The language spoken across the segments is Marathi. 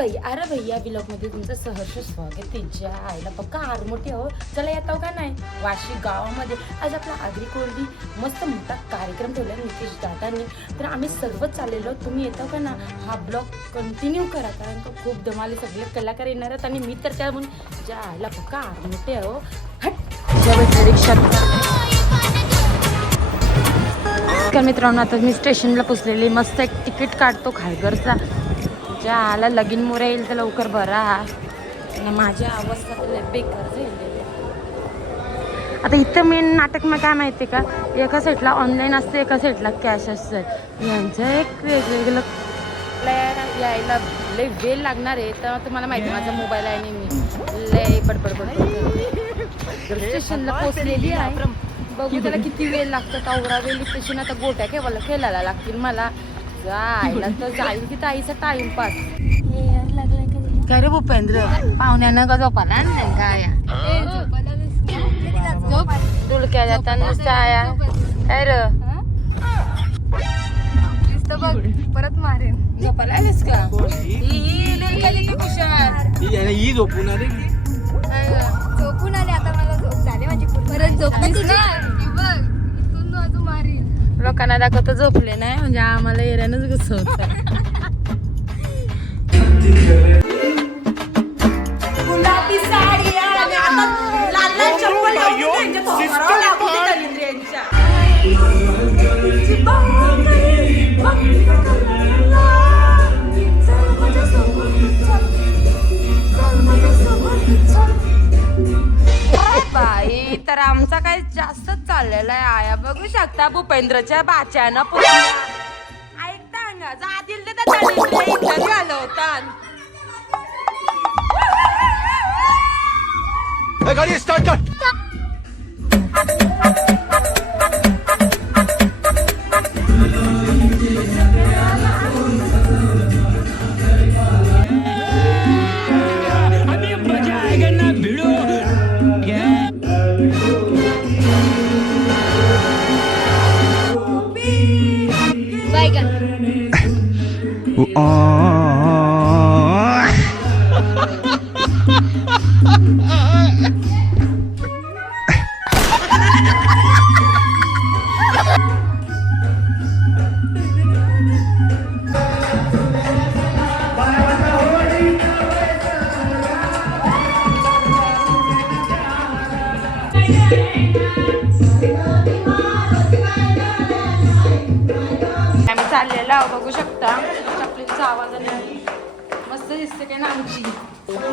अरे भैया ब्लॉगमध्ये तुमचं सहर्ष स्वागत आहे. ज्या आईला पक्का आरमोठी हो. चला येतो का नाही वाशी गावामध्ये आज आपला आगरी कोळी मस्त मोठा कार्यक्रम ठेवला नितेश दादांनी. तर आम्ही सर्वच चाललेलो. तुम्ही येतो का ना हा ब्लॉग कंटिन्यू करा कारण का खूप धमाले सगळे कलाकार येणार आहेत आणि मी तर त्या म्हणून ज्या आईला पक्का आरमोठी हो. हट रिक्षात तर मित्रांनो आता मी स्टेशनला पोचलेली. मस्त एक तिकीट काढतो खायगरचा. ज्या आला लगीन मोरा येईल तर लवकर बरा. आणि माझ्या अवस्था तर बेकार झालेली. आता इथं मेन नाटक मग काय माहिती का, एका साईडला ऑनलाईन असतं एका साईडला कॅश असतं. यांचं एक वेगवेगळं यायला लय वेळ लागणार आहे. तर तुम्हाला माहिती माझा मोबाईल आहे आणि मी लय बडबड स्टेशनला पोचलेली आहे. बघू त्याला किती वेळ लागतं. तावरा वेळ स्टेशन आता गोट्या केव्हा खेळायला लागतील मला. जायला तर जाईल की ताईचा टाइमपास. काय रे भूपेंद्र पाहुण्यानं का झोपाला नाही काय डुलक्या जाता नुसतं आया काय र परत मारेन. झोपाला आलीस का ही झोपून आली झोपून आले आता मला झोप झाली माझी. परत झोपलीस ना इथून अजून मारीन. लोकांना दाखवत झोपले नाही म्हणजे आम्हाला एरियानच घुसवत. गुलाबी साडी आणि आता लाल लाल चप्पल लावून त्यांच्या थोबाडावर लागून दलिंद्रियांच्या. बाई तर आमचा काही जास्तच चाललेला आहे. आया बघू शकता भूपेंद्रच्या बाच्यानं ऐकता ना जातील ते इंटरव्ह्यू आलं होता. गाडी स्टार्ट कर. चाललेला बघू शकता चपलीचा आवाज आणि मस्त दिसते काय ना आमची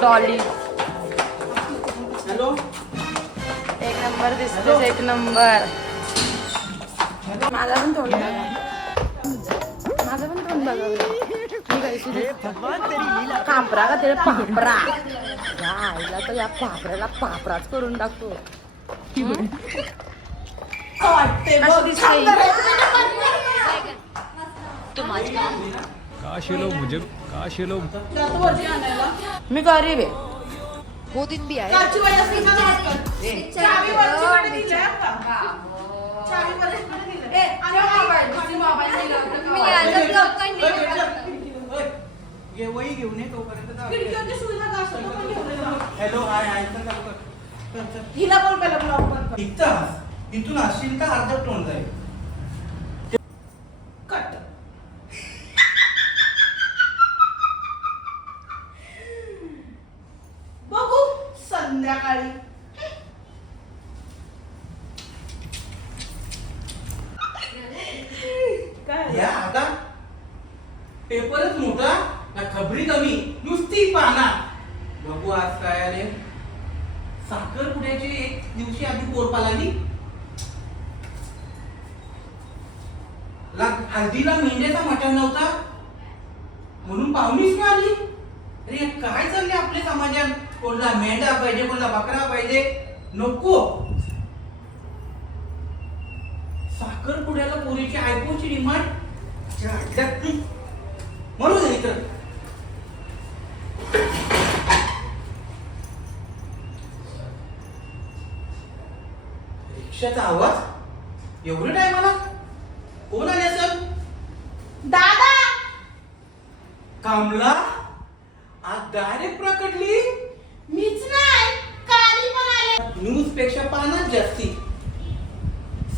डॉली. हॅलो एक नंबर दिसते एक नंबर. माझा पण तोंड बघा. माझं पण तोंड बघा. मी कशी पापरा का ते पापरा आईला तर या पापऱ्याला पापराच करून टाकतो. काश ये लोग मी गरीब आहे. वो दिन भी आए. वही घेऊन ये तोपर्यंत. हॅलो हाय हाय हिला बोल पहिला ब्लॉग इथून असशील का अर्धा टोन जाईल. कट. बघू संध्याकाळी. या आता पेपरच मोठा ना खबरी कमी नुसती पाना. बघू आज काय आले. साखरपुड्याची एक दिवशी आधी पोरपालाली. हल्दीला मेंढ्याचा मटण नव्हता म्हणून पाहुणीच नाही आली. अरे काय चालले आपल्या समाजात. कोणाला मेंढा पाहिजे कोणाला बकरा पाहिजे. नको साखरपुड्याला पोरीची आयफोनची डिमांड म्हणून इतर रिक्षाचा आवाज एवढं टायमाला कोण आले सर. दादा कामला डायरेक्ट प्रकटली. मीच नाही, काली पण आले. न्यूज पेक्षा पानाच जास्ती.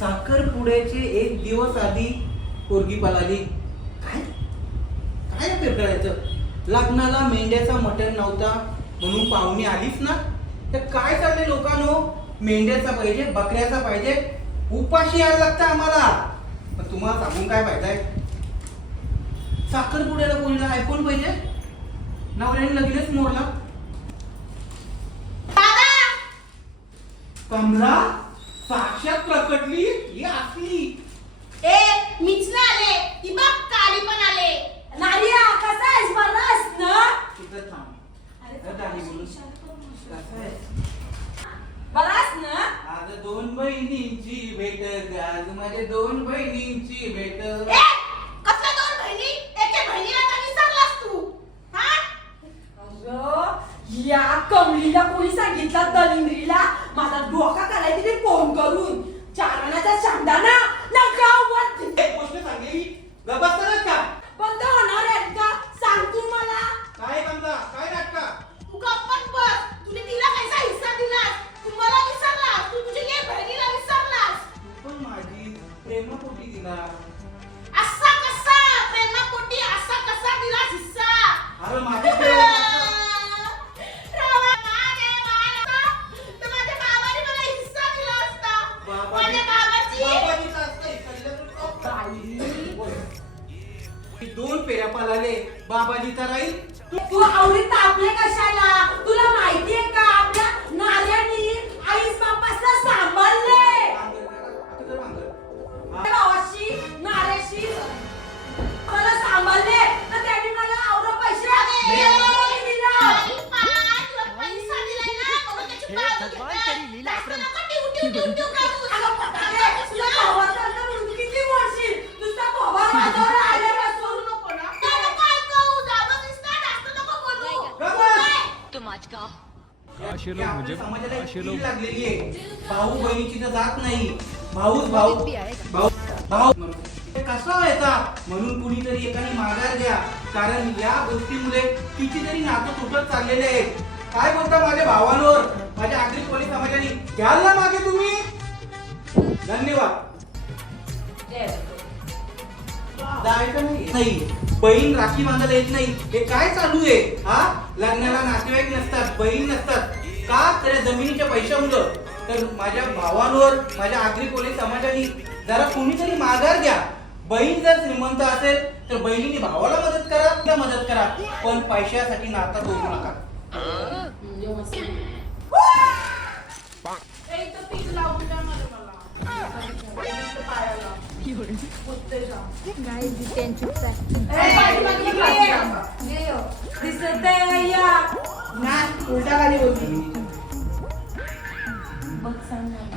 साखरपुड्याचे एक दिवस आधी पोरगी पळाली. काय काय पेपरायचं? लग्नाला मेंढ्याचा मटण नव्हता म्हणून पाहुणी आलीच ना. तर काय चाललंय लोकांनो? मेंढ्याचा पाहिजे, बकऱ्याचा पाहिजे, उपाशी यायला लागतं आम्हाला. पण तुम्हाला सांगून काय फायदा आहे? साखरपुड्याला कोणीला आयफोन पाहिजे, नवऱ्याने लगेच मोरला. कमला साक्षात प्रकटली. ही असली. ए मीच ना आले, ती बघ काली पण आले. नारिया कसा आहेस? बरास ना? तिथं थांब. अरे दाढी बोलून. कसं आहे? बरास ना? आज दोन बहिणींची भेट, आज माझ्या दोन बहिणींची भेट. ए कसला दोन बहिणी? एके बहिणीला तर विसरलास तू. हा? अगं, या कमलीला कोणी सांगितलं? दलिंद्रीला माझा डोका काढाय तिने फोन करून चारणाचा शांडाना ना गावात एक गोष्ट सांगली गबसतच का? बंद होणार आहेत का? सांग तू मला. काय कमला, काय नाटका? तू गप्पच बस. तुने तिला कैसा हिस्सा दिलास? तू मला विसरलास. तू तुझ्या एक बहिणीला विसरलास. तू पण माझी प्रेमापोटी दिला. असा कसा प्रेमापोटी असा कसा दिलास हिस्सा? अरे माझ्या प्रेमाचा रामा, मागे मला तर माझ्या बाबाने मला हिस्सा दिला असता. माझ्या बाबाची बाबाजीचा असतं इकडलं तर ही दोन फेऱ्या पळाले. बाबाजीचा राहील. तू आवडीत तापले कशाला? तुला माहितीये का आपल्या नार्यानी आईस बापासला सांभाळले. आता तर मागं. भावाशी नाऱ्याशी मला सांभाळले तर त्यांनी मला आवडं पैसे दिला. आई पाय, तुला पैसा दिलाय ना, म्हणून त्याची बाजू घेते. जास्त नको टिव करूस. अगं पटाके, तुला भावाचं अंतर म्हणून तू किती बोलशील? नुसता मोबाईल माझ्यावर आल्यापासून नको ना. नको ऐकू, जागा दिसतं, जास्त नको बोलू. असे लोक आपल्या म्हणजे समाजाला एक असे कीड लोक लागलेली आहे. भाऊ बहिणीची तर जात नाही. भाऊच भाऊ भाऊ भाऊ हे कसा व्हायचा? म्हणून कुणीतरी एकाने माघार घ्या. कारण या गोष्टीमुळे कितीतरी नातं तुटत चाललेले आहे. काय बोलता माझ्या भावांवर, माझ्या आगरी कोळी समाजाने? घ्याल ना मागे तुम्ही? धन्यवाद. जायचं नाही. बहीण राखी बांधायला येत नाही. हे काय चालू आहे? हा, लग्नाला नातेवाईक नसतात, बहीण नसतात. का? तर जमिनीच्या पैशामुळं. तर माझ्या भावांवर, माझ्या आगरी कोळी समाजाने जरा कोणीतरी माघार घ्या. बहीण जर श्रीमंत असेल तर बहिणीने भावाला मदत करा, तिला मदत करा, पण पैशासाठी नाता तोडू नका. दिसत आहे या ना उलटा खाली बोलली.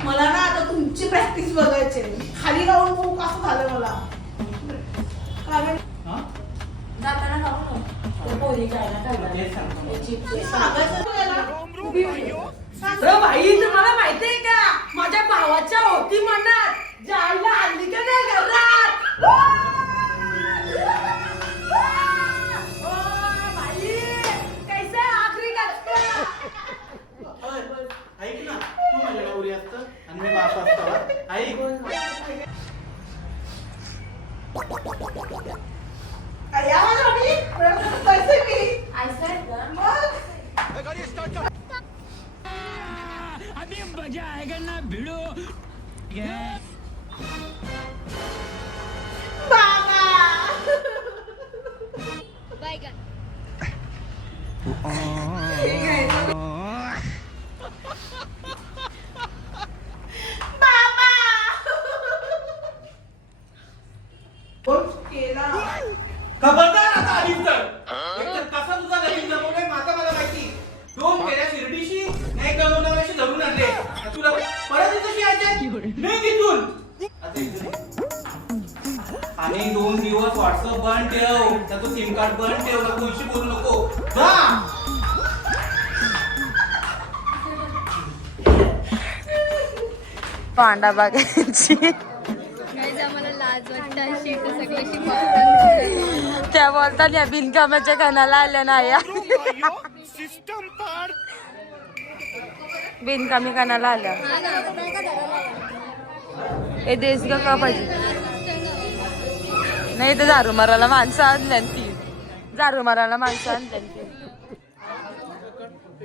मला ना आता तुमची प्रॅक्टिस बघायची आहे. खाली राहून खूप असं झालं मला. कारण हा? जाताना खाऊ ना पोरी खायला तेच सांगतो. सांगायचं तुला. अरे भाई तुम्हाला माहितीये का माझ्या भावाच्या होती मनात जायला आली का नाही घरात. भाई कैसे आखरी करते. ऐक ना, तू माझ्या नवरी असतं आणि मी बाप असतो. ऐक. या माझ्या पैसे मी अभी मजा आएगा ना भिड़ो. बाबा. बाबा. बोल केला. खबरदार आता आलीस तर. एकतर कसा तुझा नवीन जमवलाय माझा मला माहिती. दोन फेऱ्या शिर्डीशी नाही गणवणाऱ्याशी धरून आणले. तुला परत इथं यायचे नाही तिथून. आता इथं नाही. आणि 2 दिवस व्हॉट्सअप बंद ठेव, तर तू सिम कार्ड बंद ठेव, ना कोणशी बोलू नको. जा. पांडा बघायची. गाईज आम्हाला लाज वाटतं अशी इथं सगळ्याशी बोलताना. त्या बोलतात या बिनकामाच्या कानाला आल्या नाही या. सिस्टम पार बिनकामी कानाला आल्या हे देश का पाहिजे नाही तर झारू मारायला माणसं आणल्या ती झारू मारायला माणसं आणल्या